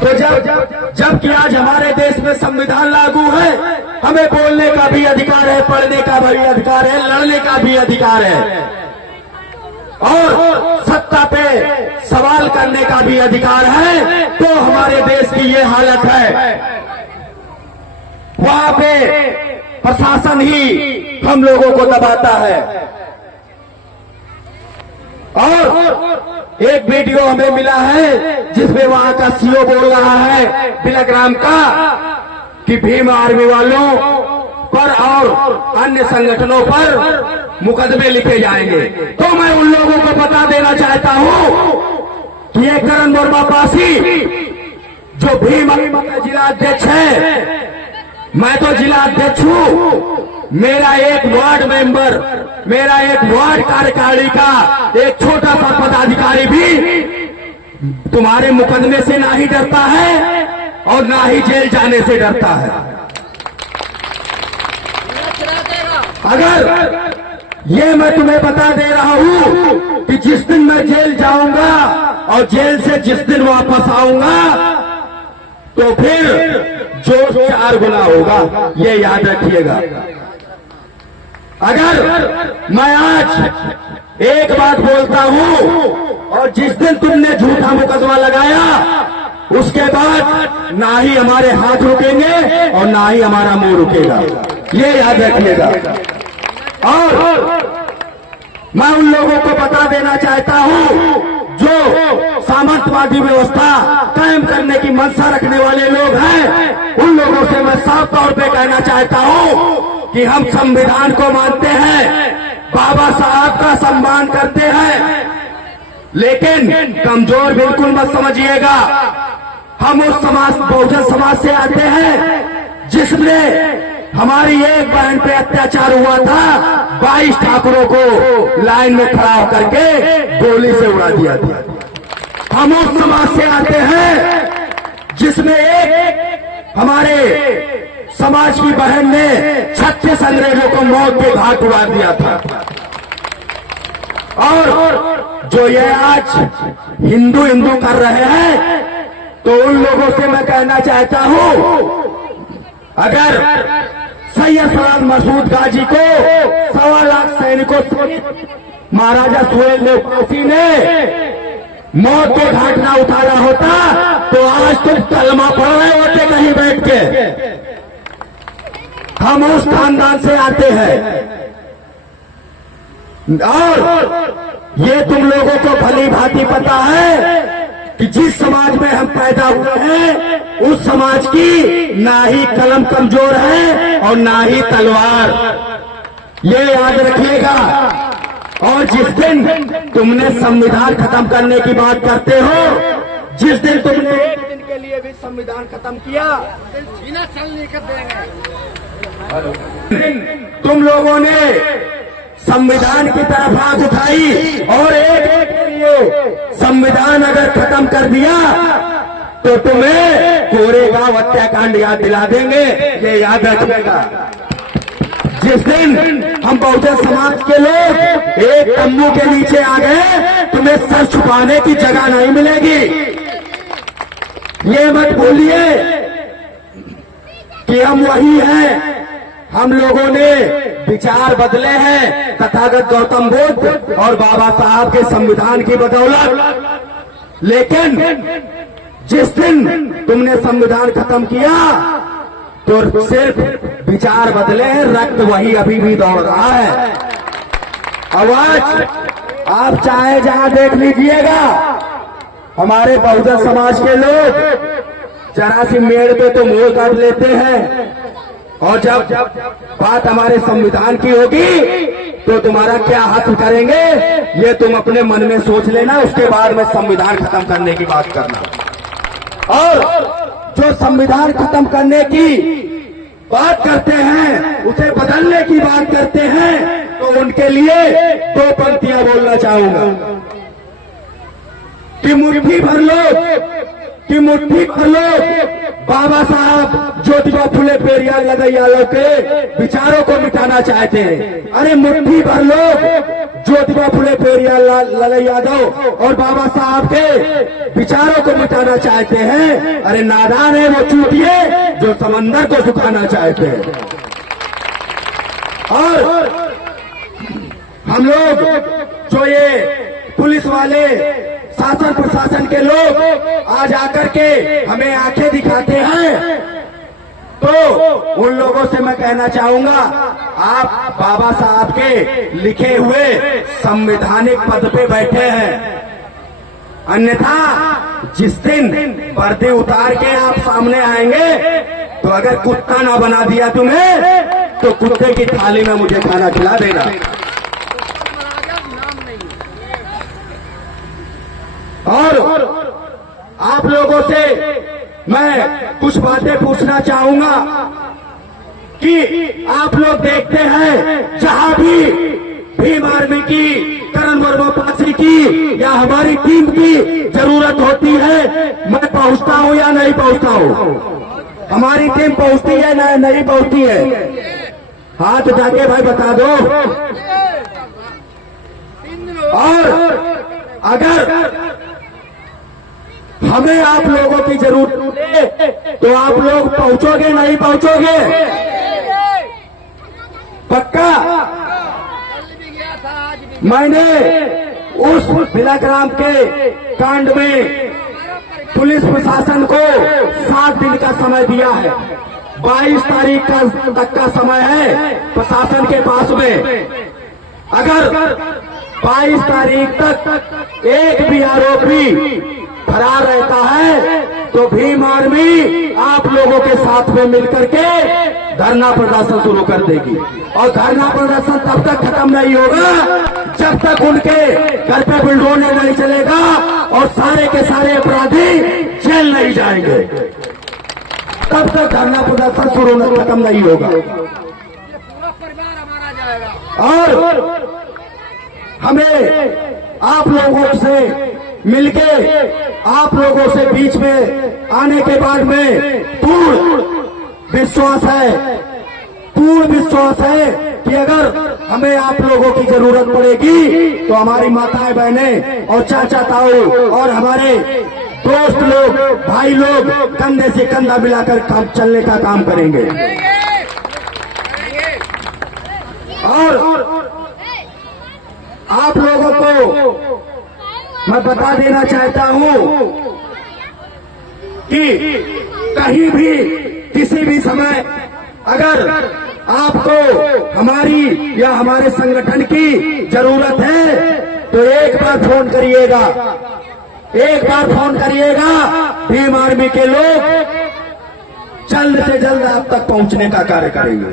तो जबकि आज हमारे देश में संविधान लागू है, हमें बोलने का भी अधिकार है, पढ़ने का भी अधिकार है, लड़ने का भी अधिकार है और सत्ता पे सवाल करने का भी अधिकार है। तो हमारे देश की ये हालत है, वहां पे प्रशासन ही हम लोगों को दबाता है। और एक वीडियो हमें मिला है जिसमें वहां का सीओ बोल रहा है बिलग्राम का कि भीम आर्मी वालों पर और अन्य संगठनों पर मुकदमे लिखे जाएंगे। तो मैं उन लोगों को बता देना चाहता हूं कि ये करण वर्मा पासी जो भीम आर्मी का जिला अध्यक्ष है, मैं तो जिला अध्यक्ष हूं, मेरा एक वार्ड मेंबर, मेरा एक वार्ड कार्यकारिणी का एक छोटा सा पदाधिकारी भी तुम्हारे मुकदमे से ना ही डरता है और ना ही जेल जाने से डरता है। अगर ये मैं तुम्हें बता दे रहा हूं कि जिस दिन मैं जेल जाऊंगा और जेल से जिस दिन वापस आऊंगा तो फिर जोश 4 गुना होगा, ये याद रखिएगा। अगर मैं आज एक बात बोलता हूं और जिस दिन तुमने झूठा मुकदमा लगाया उसके बाद ना ही हमारे हाथ रुकेंगे और ना ही हमारा मुंह रुकेगा, ये याद रखिएगा। और मैं उन लोगों को बता देना चाहता हूं जो सामंतवादी व्यवस्था कायम करने की मंशा रखने वाले लोग हैं, उन लोगों से मैं साफ तौर पे कहना चाहता हूं कि हम संविधान को मानते हैं, बाबा साहब का सम्मान करते हैं, लेकिन कमजोर बिल्कुल मत समझिएगा। हम उस समाज, बहुजन समाज से आते हैं जिसमें हमारी एक बहन पे अत्याचार हुआ था, 22 ठाकुरों को लाइन में खड़ा होकर के गोली से उड़ा दिया था। हम उस समाज से आते हैं जिसमें एक हमारे समाज की बहन ने 36 अंग्रेजों को मौत के घाट उड़ा दिया था। और जो ये आज हिंदू हिंदू कर रहे हैं, तो उन लोगों से मैं कहना चाहता हूं, अगर सैयद सलाम मसूद गाजी को 1.25 लाख सैनिकों महाराजा सुहेलदेव पासी ने मौत के घाट ना उठाया होता तो आज तुम कलमा पढ़ रहे होते कहीं बैठ के। हम उस खानदान से आते हैं और ये तुम लोगों को भली भांति पता है कि जिस समाज में हम पैदा हुए हैं उस समाज की ना ही कलम कमजोर है और ना ही तलवार, ये याद रखिएगा। और जिस दिन तुमने संविधान खत्म करने की बात करते हो, जिस दिन तुमने एक दिन के लिए भी संविधान खत्म किया, तुम लोगों ने संविधान की तरफ हाथ उठाई और एक के लिए संविधान अगर खत्म कर दिया तो तुम्हें कोरेगांव हत्याकांड याद दिला देंगे, ये याद रखिएगा। जिस दिन हम बहुजन समाज के लोग एक तंबू के नीचे आ गए, तुम्हें सर छुपाने की जगह नहीं मिलेगी। ये मत भूलिए कि हम वही हैं, हम लोगों ने विचार बदले हैं तथागत गौतम बुद्ध और बाबा साहब के संविधान की बदौलत। लेकिन जिस दिन तुमने संविधान खत्म किया तो सिर्फ विचार बदले हैं, रक्त वही अभी भी दौड़ रहा है। आवाज आप चाहे जहां देख लीजिएगा, हमारे बहुजन समाज के लोग जरा सी मेड़ पे तो मुंह काट लेते हैं और जब बात हमारे संविधान की होगी तो तुम्हारा क्या हाथ करेंगे ये तुम अपने मन में सोच लेना, उसके बाद में संविधान खत्म करने की बात करना। और जो संविधान खत्म करने की बात करते हैं, उसे बदलने की बात करते हैं, तो उनके लिए 2 पंक्तियां बोलना चाहूंगा कि मुट्ठी भर लोग बाबा साहब ज्योतिबा फुले पेरियार लदैया के विचारों को मिटाना चाहते हैं। अरे मुट्ठी भर लोग ज्योतिबा फुले पेरियार लाल यादव और बाबा साहब के विचारों को मिटाना चाहते हैं। अरे नादान है वो चूतिए जो समंदर को सुखाना चाहते हैं। और हम लोग जो ये पुलिस वाले शासन प्रशासन के लोग आज आकर के हमें आंखें दिखाते हैं, तो उन लोगों से मैं कहना चाहूंगा, आप बाबा साहब के लिखे हुए संवैधानिक पद पे बैठे हैं, अन्यथा जिस दिन पर्दे उतार के आप सामने आएंगे तो अगर कुत्ता ना बना दिया तुम्हें तो कुत्ते की थाली में मुझे खाना खिला देना। और आप लोगों से मैं कुछ बातें पूछना चाहूंगा कि आप लोग देखते हैं जहां भी भीम आर्मी की, करण वर्मा पासी की या हमारी टीम की जरूरत होती है, मैं पहुंचता हूं या नहीं पहुंचता हूं? हमारी टीम पहुंचती है ना नहीं पहुंचती है? हाथ उठा के भाई बता दो। और अगर हमें आप लोगों की जरूरत है तो आप लोग पहुंचोगे नहीं पहुंचोगे? पक्का? मैंने उस बिलाग्राम के कांड में पुलिस प्रशासन को 7 दिन का समय दिया है। 22 तारीख तक का समय है प्रशासन के पास में। अगर 22 तारीख तक एक भी आरोपी फरार रहता है तो भीम आर्मी आप लोगों के साथ में मिलकर के धरना प्रदर्शन शुरू कर देगी। और धरना प्रदर्शन तब तक खत्म नहीं होगा जब तक उनके घर पे बुलडोजर नहीं चलेगा और सारे के सारे अपराधी जेल नहीं जाएंगे, तब तक धरना प्रदर्शन शुरू खत्म नहीं होगा। और हमें आप लोगों से मिलके, आप लोगों से बीच में आने के बाद में पूर्ण विश्वास है कि अगर हमें आप लोगों की जरूरत पड़ेगी तो हमारी माताएं बहनें और चाचा ताऊ और हमारे दोस्त लोग, भाई लोग कंधे से कंधा मिलाकर काम चलने का काम करेंगे। और आप लोगों को मैं बता देना चाहता हूं कि कहीं भी किसी भी समय अगर आपको हमारी या हमारे संगठन की जरूरत है तो एक बार फोन करिएगा, एक बार फोन करिएगा। भीम आर्मी के लोग जल्द से जल्द आप तक पहुंचने का कार्य करेंगे।